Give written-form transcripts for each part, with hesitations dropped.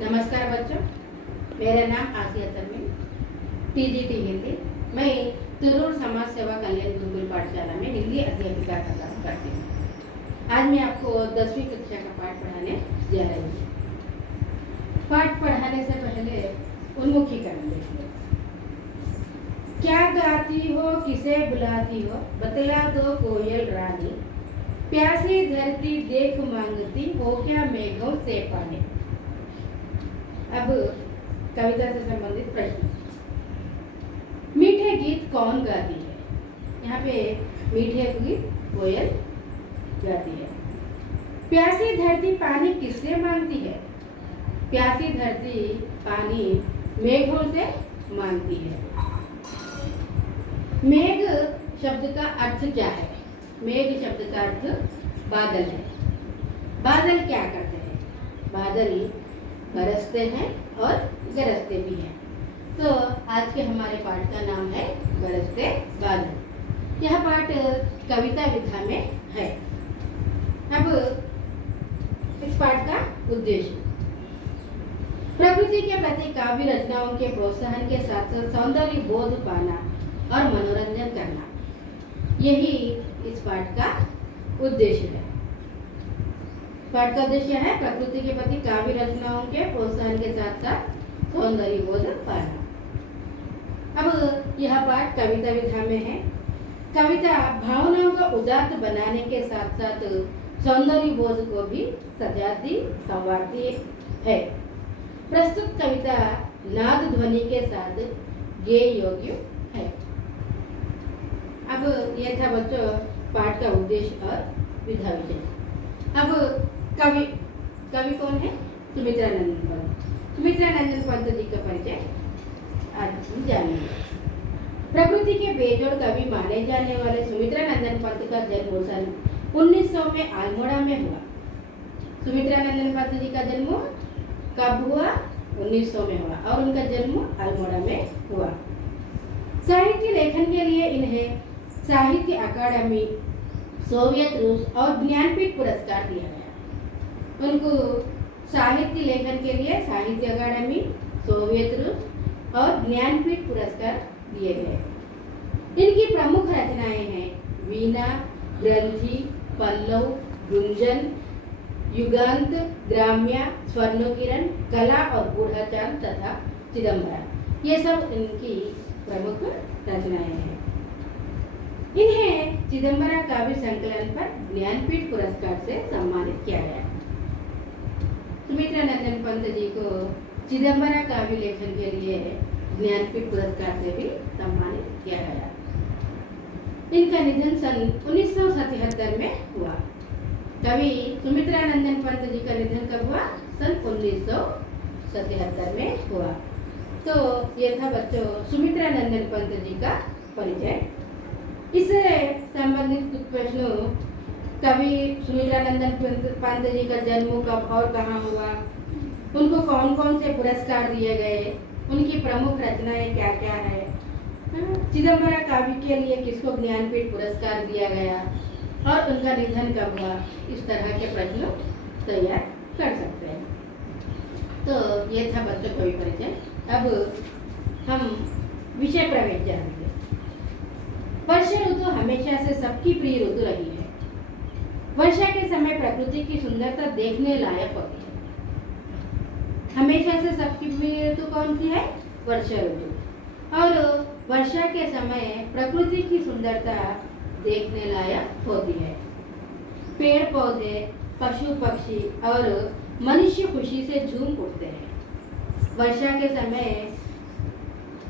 नमस्कार बच्चों, मेरा नाम आसिया तन्वी, टीजीटी हिंदी। मैं तुरूर समाज सेवा कल्याण गुरुकुल पाठशाला में हिंदी अध्यापिका का काम करती हूँ। आज मैं आपको 10वीं कक्षा का पाठ पढ़ाने जा रही हूँ। पाठ पढ़ाने से पहले उन्मुखीकरण देखिए। क्या गाती हो, किसे बुलाती हो, बतला दो कोयल रानी, प्यासी धरती देख मांगती हो क्या मेघों से पानी। अब कविता से संबंधित प्रश्न। मीठे गीत कौन गाती है? यहाँ पे मीठे गीत कोयल गाती है। प्यासी धरती पानी किससे मांगती है? प्यासी धरती पानी मेघों से मांगती है। मेघ शब्द का अर्थ क्या है? मेघ शब्द का अर्थ बादल है। बादल क्या करते हैं? बादल बरसते हैं और गरजते भी हैं। तो आज के हमारे पाठ का नाम है बरसते बादल। यह पाठ कविता विधा में है। अब इस पाठ का उद्देश्य प्रकृति के प्रति काव्य रचनाओं के प्रोत्साहन के साथ साथ सौंदर्य बोध पाना और मनोरंजन करना, यही इस पाठ का उद्देश्य है। पाठ का उद्देश्य है प्रकृति के प्रति काव्य रचनाओं के प्रोत्साहन के साथ साथ सौंदर्य बोध पाना। अब यह पाठ कविता विधा में है। कविता भावनाओं को उदात्त बनाने के साथ साथ सौंदर्य बोध को भी सजाती संवारती है। प्रस्तुत कविता नाद ध्वनि के साथ गेय योग्य है। अब यह था बच्चों पाठ का उद्देश्य और विधा विषय। अब कवि कौन है? सुमित्रानंदन पंत। सुमित्रानंदन पंत जी का परिचय आज हम जानेंगे। प्रकृति के बेजोड़ कवि माने जाने वाले सुमित्रानंदन पंत का जन्म सन 1900 में अल्मोड़ा में हुआ। सुमित्रानंदन पंत जी का जन्म कब हुआ? 1900 में हुआ और उनका जन्म अल्मोड़ा में हुआ। साहित्य लेखन के लिए इन्हें साहित्य अकादमी, सोवियत रूस और ज्ञानपीठ पुरस्कार दिया गया। उनको साहित्य लेखन के लिए साहित्य अकादमी, सोवियत रूस और ज्ञानपीठ पुरस्कार दिए गए। इनकी प्रमुख रचनाएं हैं वीणा, ग्रंथि, पल्लव, गुंजन, युगांत, ग्राम्या, स्वर्णकिरण, कला और गूढ़ाचार तथा चिदंबरा, ये सब इनकी प्रमुख रचनाएं हैं। इन्हें चिदंबरा काव्य संकलन पर ज्ञानपीठ पुरस्कार से सम्मानित किया गया। सुमित्रानंदन पंत जी को चिदंबरा काव्य लेखन के लिए ज्ञानपीठ पुरस्कार से भी सम्मानित किया गया। इनका निधन सन 1977 में हुआ। कवि सुमित्रानंदन पंत जी का निधन कब हुआ? सन 1977 में हुआ। तो ये था बच्चों सुमित्रानंदन पंत जी का परिचय। इससे संबंधित कुछ प्रश्नों, कवि सुमित्रानंदन पंत जी का जन्म कब और कहाँ हुआ, उनको कौन कौन से पुरस्कार दिए गए, उनकी प्रमुख रचनाएं क्या क्या है, चिदंबरा काव्य के लिए किसको ज्ञानपीठ पुरस्कार दिया गया और उनका निधन कब हुआ, इस तरह के प्रश्न तैयार कर सकते हैं। तो ये था बच्चों का परिचय। अब हम विषय प्रवेश जानेंगे। वर्षा ऋतु हमेशा से सबकी प्रिय ऋतु रही है। वर्षा के समय प्रकृति की सुंदरता देखने लायक होती है। हमेशा से सबकी प्रिय ऋतु कौन सी है? वर्षा ऋतु। और वर्षा के समय प्रकृति की सुंदरता देखने लायक होती है। पेड़ पौधे, पशु पक्षी और मनुष्य खुशी से झूम उठते हैं। वर्षा के समय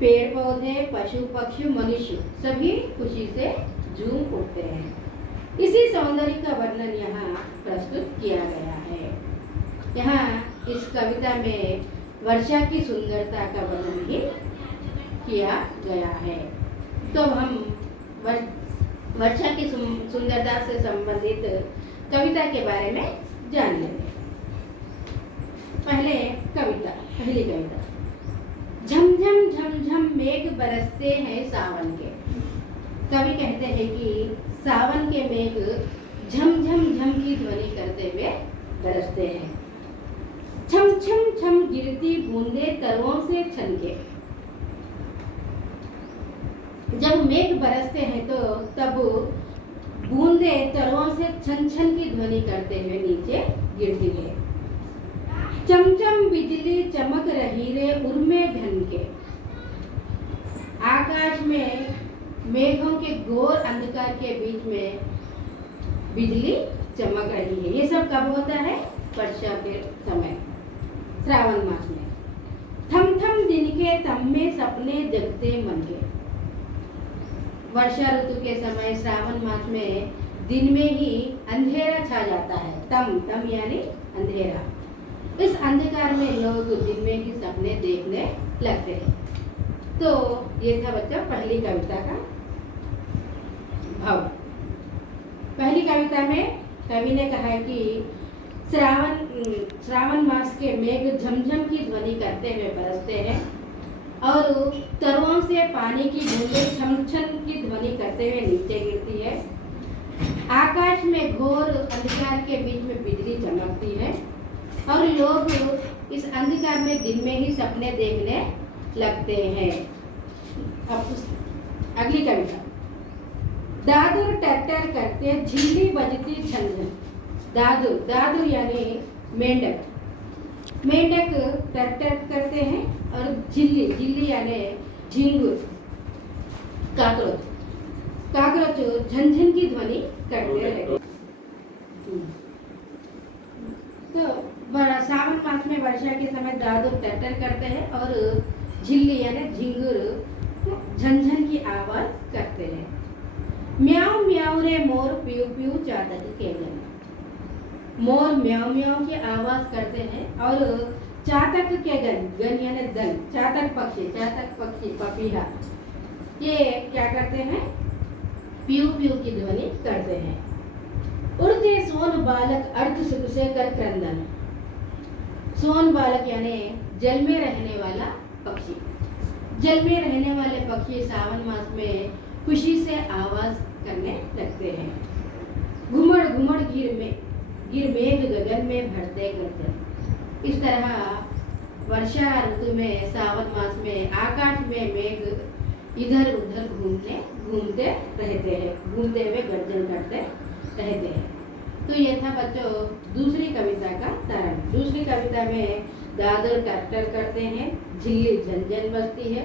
पेड़ पौधे, पशु पक्षी, मनुष्य सभी खुशी से झूम उठते हैं। इसी सौंदर्य का वर्णन यहाँ प्रस्तुत किया गया है। यहाँ इस कविता में वर्षा की सुंदरता का वर्णन भी किया गया है। तो हम वर्षा की सुंदरता से संबंधित कविता के बारे में जान लेंगे। पहली कविता, झम झम झम झम मेघ बरसते हैं सावन के। कवि कहते हैं कि सावन के मेघ झम झम झम की ध्वनि करते हुए बरसते हैं। छम छम छम गिरती बूंदे तरुओं से छनके। जब मेघ बरसते हैं तो तब बूंदे तरुओं से छन छन की ध्वनि करते हुए नीचे गिरती है। चमचम बिजली चमक रही रे उर्मे घन के। आकाश में मेघों के घोर अंधकार के बीच में बिजली चमक रही है। ये सब कब होता है? वर्षा के समय, श्रावण मास में। थम थम दिन के तम में सपने जगते मन के। वर्षा ऋतु के समय श्रावण मास में दिन में ही अंधेरा छा जाता है। तम तम यानी अंधेरा। इस अंधकार में लोग दिन में ही सपने देखने लगते हैं। तो ये था बच्चों पहली कविता का भाव। पहली कविता में कवि ने कहा कि श्रावण मास के मेघ झमझम की ध्वनि करते हुए बरसते हैं और तरुओं से पानी की बूंदें छम छम की ध्वनि करते हुए नीचे गिरती है। आकाश में घोर अंधकार के बीच में बिजली चमकती है और लोग इस अंधकार में दिन में ही सपने देखने लगते हैं। अब अगली कविता। दादुर टट्टर करते झिल्ली बजती झंझन। दादुर, दादुर यानी मेंढक। मेंढक टट्टर करते हैं और झिल्ली, झिल्ली यानी झिंगुर, काकरोच, काकरोच झंझन की ध्वनि करते रहते। तो श्रावण मास में वर्षा के समय दादुर टट्टर करते हैं और झिल्ली यानी झिंगुर झंझन की आवाज करते हैं। म्याऊ म्याऊ रे मोर प्यू प्यू चातक के गन। मोर म्याऊ म्याऊ की आवाज करते हैं और चातक के गन, गन यानी दल, चातक पक्षी पपीहा, ये क्या करते हैं? प्यू प्यू की ध्वनि करते हैं। उड़ते सोन बालक अर्ध सुख से कर क्रंदन। सोन बालक यानी जल में रहने वाला पक्षी। जल में रहने वाले पक्षी सावन मास में खुशी से आवाज करने लगते हैं। घुमड़ घुमड़ गिर मेघ गगन में भरते करते। इस तरह वर्षा ऋतु में सावन मास में आकाश में मेघ इधर उधर घूमते रहते हैं, घूमते हुए गर्जन करते रहते हैं। तो ये था बच्चों दूसरी कविता का तारण। दूसरी कविता में दादर टट्टर करते हैं, झिल्ली झंझन बजती है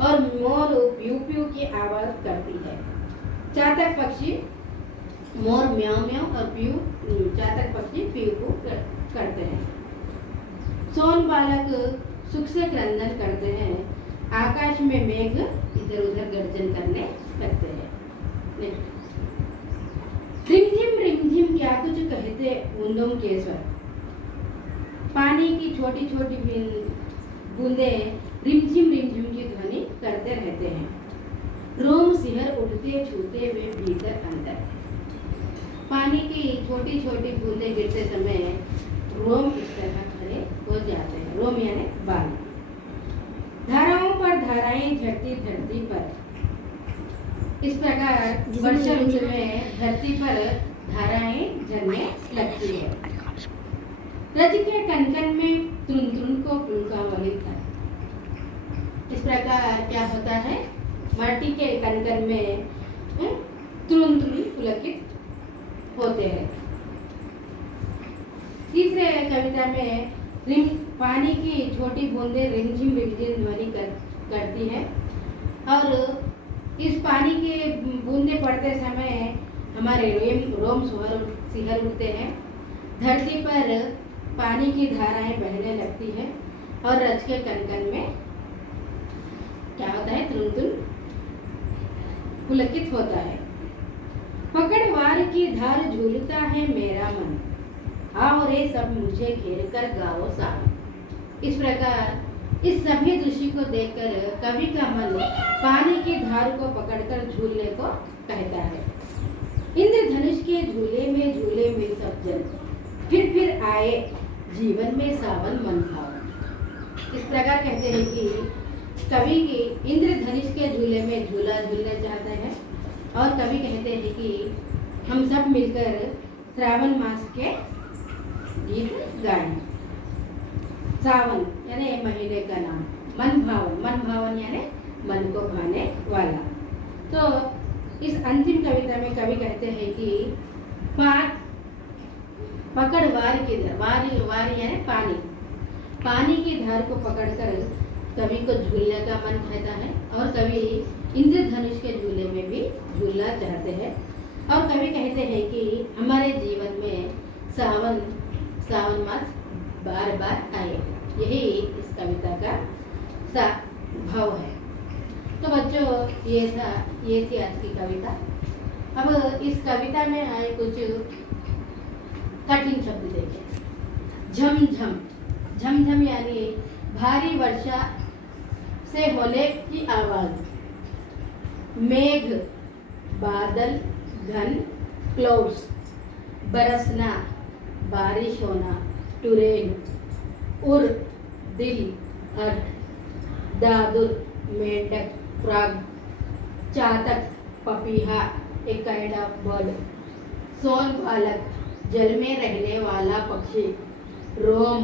और मोर प्यू प्यू की आवाज करती है। चातक पक्षी मोर म्याऊ म्याऊ और चातक पक्षी प्यू प्यू करते हैं। सोन बालक सुख से क्रंदन करते हैं। आकाश में मेघ इधर उधर गर्जन करने लगते हैं। रिमझिम क्या कुछ कहते बूंदों के स्वर। पानी की छोटी छोटी बूंदे रिमझिम की ध्वनि करते रहते हैं। रोम सिहर उठते छूते हुए भीतर अंदर। पानी की छोटी छोटी बूंदे गिरते समय रोम इस तरह खड़े हो जाते हैं। रोम यानी बाल। धाराओं पर धाराएं झड़ती धरती पर। इस प्रकार वर्षा ऋतु में धरती पर धाराएं झरने लगती है। रज के कनकन में तुन तुन को पुलकावली था। इस प्रकार क्या होता है? माटी के कनकन में तुन तुन पुलकित होते हैं। तीसरे कविता में पानी की छोटी बूंदें रिमझिम ध्वनि करती है और इस पानी के बूंदे पड़ते समय हमारे रोम सिहर उठते हैं। धरती पर पानी की धाराएं बहने लगती है और रज के कनकन में क्या होता है? तुन तुन पुलकित होता है। पकड़वार की धार झूलता है मेरा मन। आओ रे सब मुझे घेर कर गाओ सावन। इस प्रकार इस सभी दृश्य को देखकर कवि का मन पानी की धार को पकड़कर झूलने को कहता है। इंद्रधनुष के झूले में सब जन, फिर आए जीवन में सावन मन भाव। इस प्रकार कहते हैं कि कवि की इंद्रधनुष के झूले में झूला झूलना चाहते हैं और कवि कहते हैं कि हम सब मिलकर श्रावण मास के गीत गाएं। सावन यानी महीने का नाम, मन भावन यानी मन को भाने वाला। तो इस अंतिम कविता में कवि कहते हैं कि पकड़ वार की धार, वार यानी पानी की धार को पकड़कर कवि को झूलने का मन कहता है, और कवि इंद्रधनुष के झूले में भी झूलना चाहते हैं। और कवि कहते हैं कि हमारे जीवन में सावन मास बार बार आए, यही इस कविता का भाव है। तो बच्चों ये थी आज की कविता। अब इस कविता में आए कुछ कठिन शब्द देखें। झमझम यानी भारी वर्षा से होने की आवाज। मेघ बादल घन क्लाउड्स। बरसना बारिश होना टू रेन। उर दिल अर्थ। दादुर मेंढक फ्रॉग। चातक पपीहा एक काइंड ऑफ बर्ड। सोन बालक जल में रहने वाला पक्षी। रोम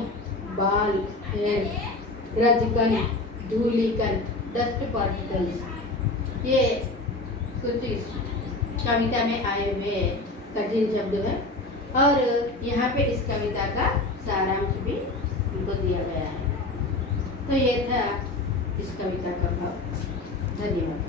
बाल हेयर। रजकन धूलिकन डस्ट पार्टिकल्स। ये कुछ इस कविता में आए हुए कठिन शब्द है, और यहाँ पे इस कविता का सारांश भी उनको दिया गया है। तो ये था इस कविता का भाव। धन्यवाद।